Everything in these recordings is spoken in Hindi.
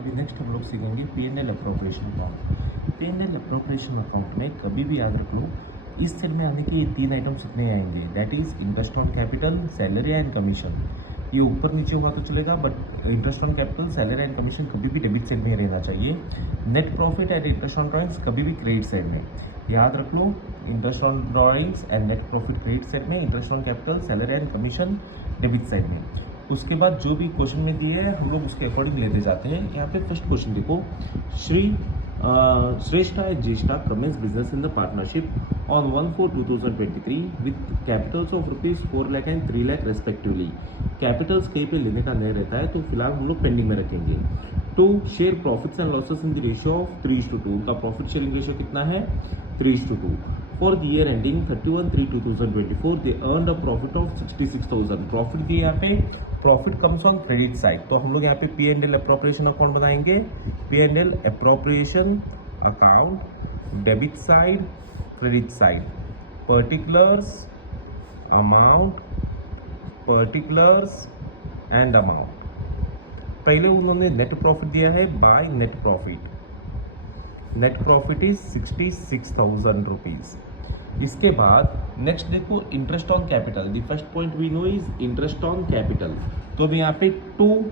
अभी नेक्स्ट हम लोग सीखेंगे P&L appropriation account. P&L appropriation account में कभी भी याद रख लो, इस सेल में आने के ये तीन आइटम्स इतने आएंगे, that is interest on capital, salary and commission. ये ऊपर नीचे होगा तो चलेगा, but interest on capital, salary and commission कभी भी डेबिट साइड में ही रहना चाहिए। Net profit and interest on drawings कभी भी क्रेडिट साइड में। याद रख लो, interest on drawings and net profit credit side में, interest on capital, salary and commission debit side में। उसके बाद जो भी क्वेश्चन में दिए हैं हम लोग उसके अकॉर्डिंग लेते जाते हैं। यहाँ पे फर्स्ट क्वेश्चन देखो, Shreshtha and Jyeshtha commence business in the partnership on 1/4/2023 with capitals of ₹4 lakh and 3 lakh respectively। Capitals कहीं पे लेने का नहीं रहता है तो फिलहाल हम लोग पेंडिंग में रखेंगे। To share profits and losses in the ratio of 3:2। उनका प्रॉफिट शेयरिंग रेशियो कितना है? 3:2। For the year ending 31/3/2024 they earn a profit of 66,000। Profit दिए यहाँ पे, profit comes on credit side, तो हम लोग यहाँ पे P&L अप्रोप्रिएशन अकाउंट बनाएंगे। P&L appropriation account, debit side, credit side, particulars, amount, particulars and amount. पहले उन्होंने नेट प्रॉफिट दिया है by net profit. Net profit is 66,000 rupees. इसके बाद नेक्स्ट देखो, interest on capital. The first point we know is interest on capital, तो अभी यहाँ पे to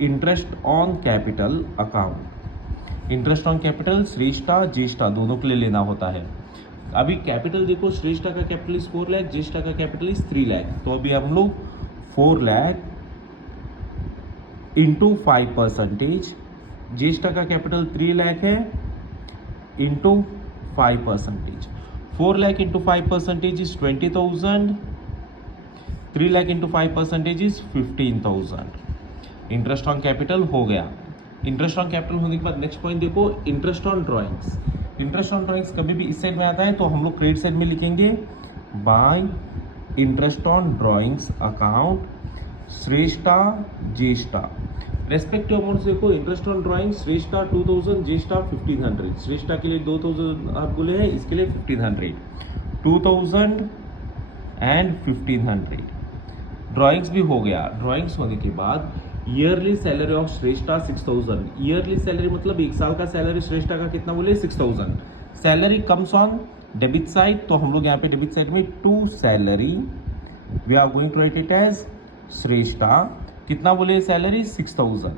interest on capital account. Interest on capital Shreshtha Jyeshtha दोनों के लिए लेना होता है। अभी कैपिटल देखो, श्रेष्ठा का कैपिटल इज 4 लाख, ज्येष्ठा का कैपिटल इज 3 लाख, तो अभी हम लोग 4 लाख इंटू 5%, ज्येष्ठा का कैपिटल 3 लाख है into 5%। 4 lakh into 5% is 20,000, 3 lakh into 5% is 15,000। Interest on capital हो गया। इंटरेस्ट ऑन कैपिटल होने के बाद नेक्स्ट पॉइंट देखो, interest on drawings. Interest on drawings कभी भी इस साइड में आता है तो हम लोग क्रेडिट साइड में लिखेंगे by interest on drawings account, Shreshtha Jyeshtha. Respective amounts देखो, interest on drawing Shreshtha 2,000, Jyeshtha 1,500। Shreshtha के लिए 2,000 आप बोले हैं, इसके लिए 1,500, 2,000 एंड 1,500। ड्रॉइंग्स भी हो गया। ड्रॉइंग्स होने के बाद yearly salary of Shreshtha 6,000। Yearly salary मतलब एक साल का सैलरी श्रेष्ठा का कितना बोले? 6,000। Salary comes on debit side, तो हम लोग यहाँ पे डेबिट साइड में to salary we are going to write it as Shreshtha. कितना बोले सैलरी? 6,000।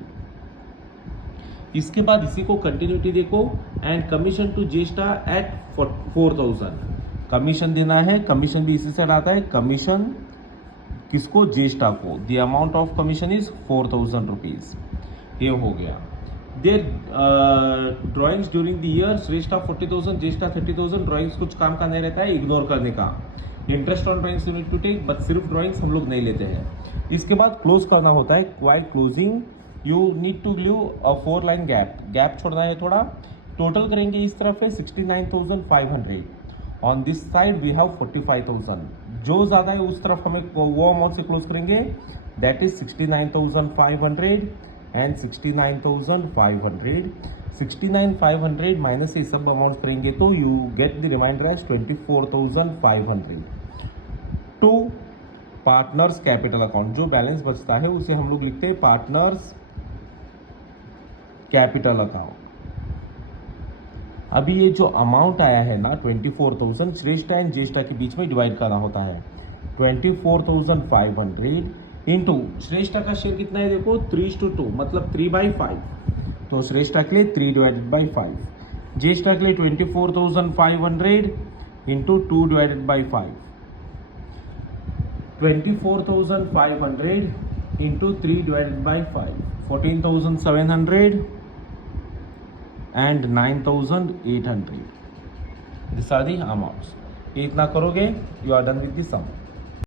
इसके बाद इसी को कंटिन्यूटी देखो, and commission to Jyeshtha at 4,000। Commission देना है, कमीशन भी इसी से आता है। कमीशन किसको? ज्येष्ठा को। The amount of commission is 4,000 rupees. ये हो गया। There drawings during the year, Shreshtha 40,000, Jyeshtha 30,000। Drawings कुछ काम का नहीं रहता है, इग्नोर करने का। Interest on drawings you need to take, but सिर्फ ड्रॉइंग्स हम लोग नहीं लेते हैं। इसके बाद क्लोज करना होता है, quite closing. You need to give a 4 line gap. Gap छोड़ना है थोड़ा। टोटल करेंगे इस तरफ है 69,500। On this side we have 45,000। जो ज्यादा है उस तरफ हमें वो अमाउंट से क्लोज करेंगे, दैट इज 69,500 एंड 69,500। 69,500 माइनस से सब अमाउंट करेंगे तो you get the reminder as 24,500। To partners capital account, जो बैलेंस बचता है उसे हम लोग लिखते हैं पार्टनर्स कैपिटल अकाउंट। अभी ये जो अमाउंट आया है ना 24,000, श्रेष्ठा एंड ज्येष्ठा के बीच में डिवाइड करना होता है। 24,500 इंटू श्रेष्ठा का शेयर कितना है देखो, 3:2 मतलब 3/5, तो श्रेष्ठा के लिए 3/5। ज्येष्ठा के लिए 24,500 into 2/5। 24,500 into 3/5, 14,700 and 9,800। These are the amounts। ये इतना करोगे, you are done with the sum।